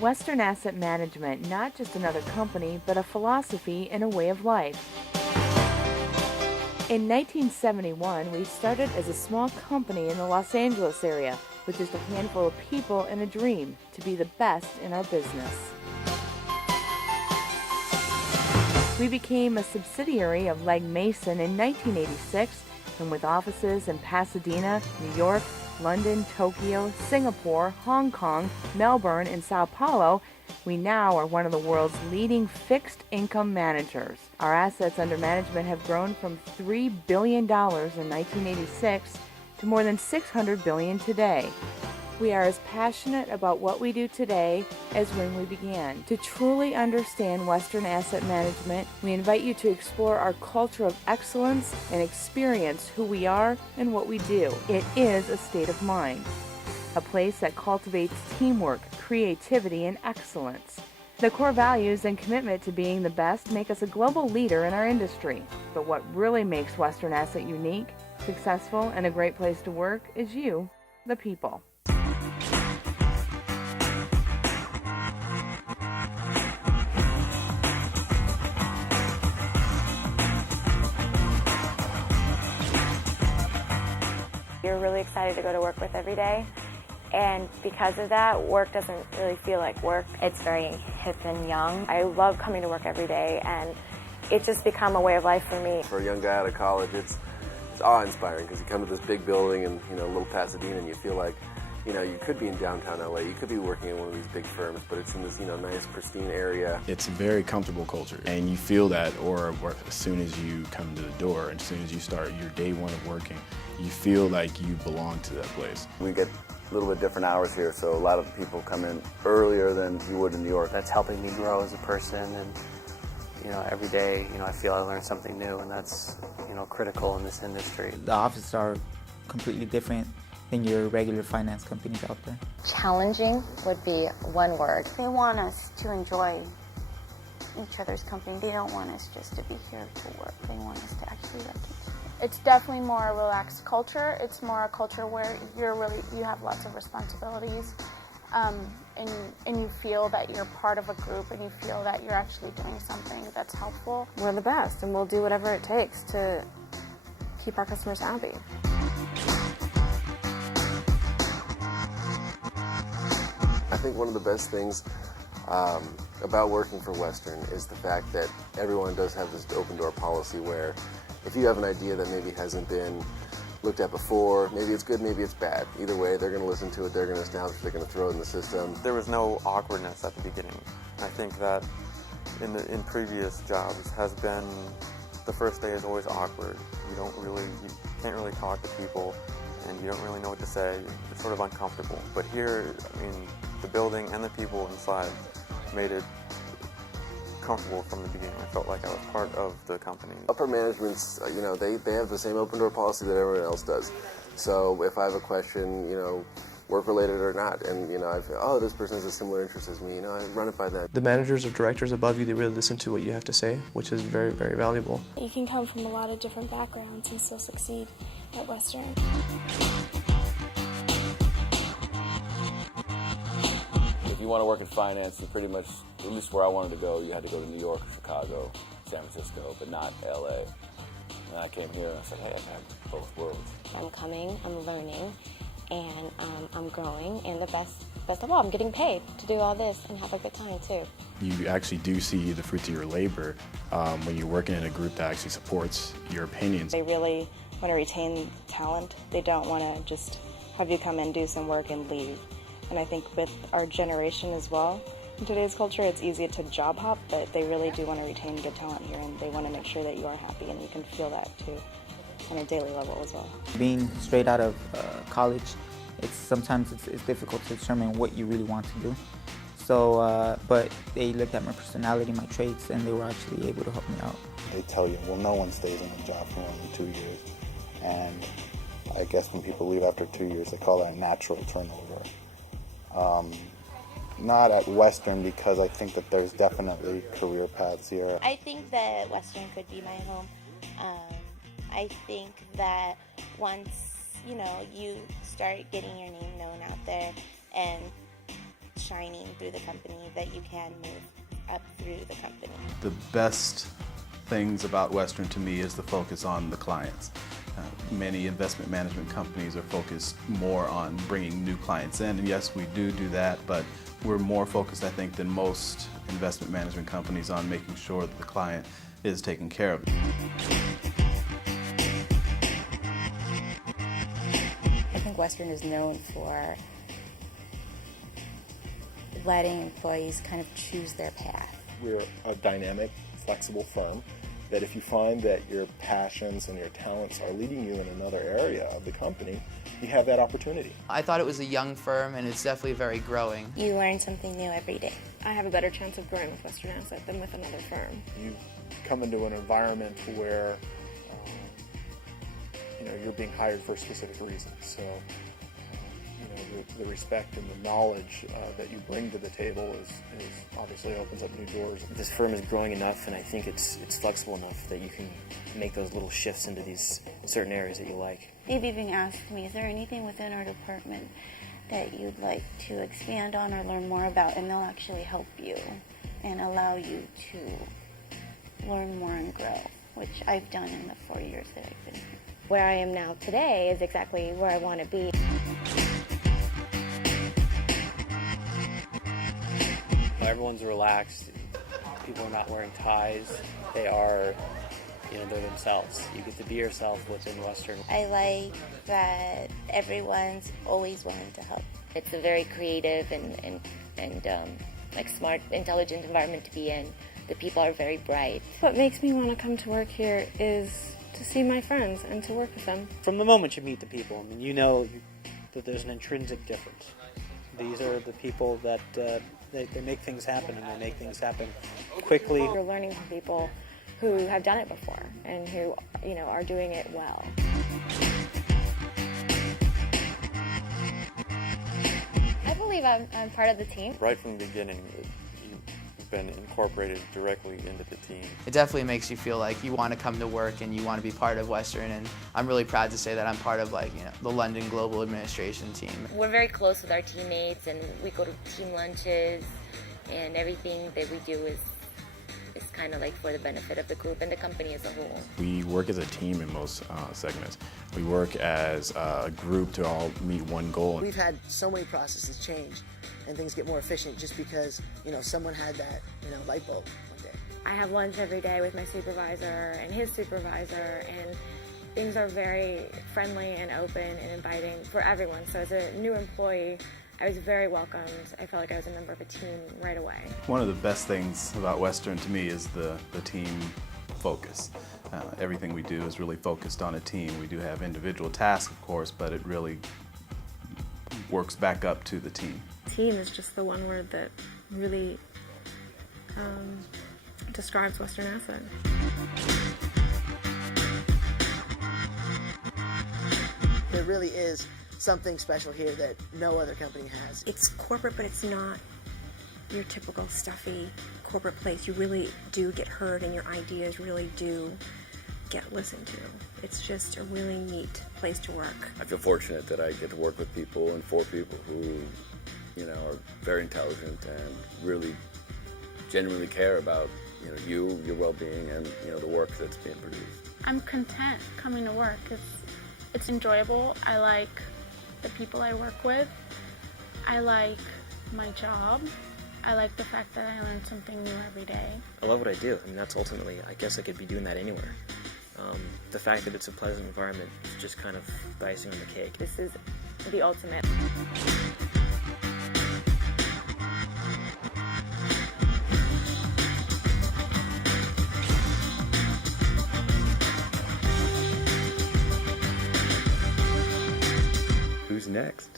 Western Asset Management, not just another company, but a philosophy and a way of life. In 1971, we started as a small company in the Los Angeles area with just a handful of people and a dream to be the best in our business. We became a subsidiary of Legg Mason in 1986, and with offices in Pasadena, New York, London, Tokyo, Singapore, Hong Kong, Melbourne, and Sao Paulo, we now are one of the world's leading fixed income managers. Our assets under management have grown from $3 billion in 1986 to more than $600 billion today. We are as passionate about what we do today as when we began. To truly understand Western Asset Management, we invite you to explore our culture of excellence and experience who we are and what we do. It is a state of mind, a place that cultivates teamwork, creativity, and excellence. The core values and commitment to being the best make us a global leader in our industry. But what really makes Western Asset unique, successful, and a great place to work is you, the people. You're really excited to go to work with every day, and because of that, work doesn't really feel like work. It's very hip and young. I love coming to work every day, and it's just become a way of life for me. For a young guy out of college, it's awe-inspiring because you come to this big building in little Pasadena, and you feel like you could be in downtown LA, you could be working in one of these big firms, but it's in this nice pristine area. It's a very comfortable culture, and you feel that aura as soon as you come to the door, and as soon as you start your day one of working, you feel like you belong to that place. We get a little bit different hours here, so a lot of the people come in earlier than you would in New York. That's helping me grow as a person, and every day, I feel I learn something new, and that's, critical in this industry. The offices are completely different than your regular finance companies out there. Challenging would be one word. They want us to enjoy each other's company. They don't want us just to be here to work. They want us to actually like each other. It's definitely more a relaxed culture. It's more a culture where you have lots of responsibilities, and you feel that you're part of a group, and you feel that you're actually doing something that's helpful. We're the best, and we'll do whatever it takes to keep our customers happy. I think one of the best things about working for Western is the fact that everyone does have this open door policy where if you have an idea that maybe hasn't been looked at before, maybe it's good, maybe it's bad. Either way, they're going to listen to it, they're going to establish, they're going to throw it in the system. There was no awkwardness at the beginning. I think that in previous jobs has been, the first day is always awkward. You can't really talk to people, and you don't really know what to say. It's sort of uncomfortable. But here, the building and the people inside made it comfortable from the beginning. I felt like I was part of the company. Upper management's, they have the same open door policy that everyone else does. So if I have a question, work related or not, and I feel, oh, this person has a similar interest as me, I run it by them. The managers or directors above you, they really listen to what you have to say, which is very, very valuable. You can come from a lot of different backgrounds and still succeed at Western. If you want to work in finance, you pretty much, at least where I wanted to go, you had to go to New York, Chicago, San Francisco, but not LA. And I came here and I said, hey, I can have both worlds. I'm coming, I'm learning, and I'm growing, and the best of all, I'm getting paid to do all this and have a good time too. You actually do see the fruits of your labor when you're working in a group that actually supports your opinions. They really want to retain talent. They don't want to just have you come and do some work and leave. And I think with our generation as well, in today's culture, it's easy to job hop, but they really do want to retain good talent here, and they want to make sure that you are happy, and you can feel that too on a daily level as well. Being straight out of college, sometimes it's difficult to determine what you really want to do. So, but they looked at my personality, my traits, and they were actually able to help me out. They tell you, well, no one stays in a job for more than 2 years. And I guess when people leave after 2 years, they call that a natural turnover. Not at Western, because I think that there's definitely career paths here. I think that Western could be my home. I think that once, you start getting your name known out there and shining through the company that you can move up through the company. The best things about Western to me is the focus on the clients. Many investment management companies are focused more on bringing new clients in, and yes, we do that, but we're more focused, I think, than most investment management companies on making sure that the client is taken care of. I think Western is known for letting employees kind of choose their path. We're a dynamic, flexible firm that if you find that your passions and your talents are leading you in another area of the company, you have that opportunity. I thought it was a young firm, and it's definitely very growing. You learn something new every day. I have a better chance of growing with Western Asset than with another firm. You come into an environment where you're being hired for a specific reason. So the respect and the knowledge that you bring to the table is obviously opens up new doors. This firm is growing enough, and I think it's flexible enough that you can make those little shifts into these certain areas that you like. They've even asked me, is there anything within our department that you'd like to expand on or learn more about? And they'll actually help you and allow you to learn more and grow, which I've done in the 4 years that I've been here. Where I am now today is exactly where I want to be. Everyone's relaxed. People are not wearing ties. They are, they're themselves. You get to be yourself within Western. I like that everyone's always willing to help. It's a very creative and like smart, intelligent environment to be in. The people are very bright. What makes me want to come to work here is to see my friends and to work with them. From the moment you meet the people, you know that there's an intrinsic difference. These are the people that they make things happen, and they make things happen quickly. You're learning from people who have done it before and who are doing it well. I believe I'm part of the team. Right from the beginning, you've been incorporated directly into the team. It definitely makes you feel like you want to come to work and you want to be part of Western, and I'm really proud to say that I'm part of the London Global Administration team. We're very close with our teammates, and we go to team lunches, and everything that we do is kind of like for the benefit of the group and the company as a whole. We work as a team in most segments. We work as a group to all meet one goal. We've had so many processes change and things get more efficient just because, someone had that, light bulb one day. I have lunch every day with my supervisor and his supervisor, and things are very friendly and open and inviting for everyone. So as a new employee, I was very welcomed. I felt like I was a member of a team right away. One of the best things about Western to me is the team focus. Everything we do is really focused on a team. We do have individual tasks, of course, but it really works back up to the team. Team is just the one word that really describes Western Asset. There really is something special here that no other company has. It's corporate, but it's not your typical stuffy corporate place. You really do get heard, and your ideas really do get listened to. It's just a really neat place to work. I feel fortunate that I get to work with people and for people who, are very intelligent and really genuinely care about, you, your well-being, and, the work that's being produced. I'm content coming to work. It's enjoyable. I like the people I work with. I like my job. I like the fact that I learn something new every day. I love what I do. That's ultimately, I guess I could be doing that anywhere. The fact that it's a pleasant environment is just kind of the icing on the cake. This is the ultimate. Who's next?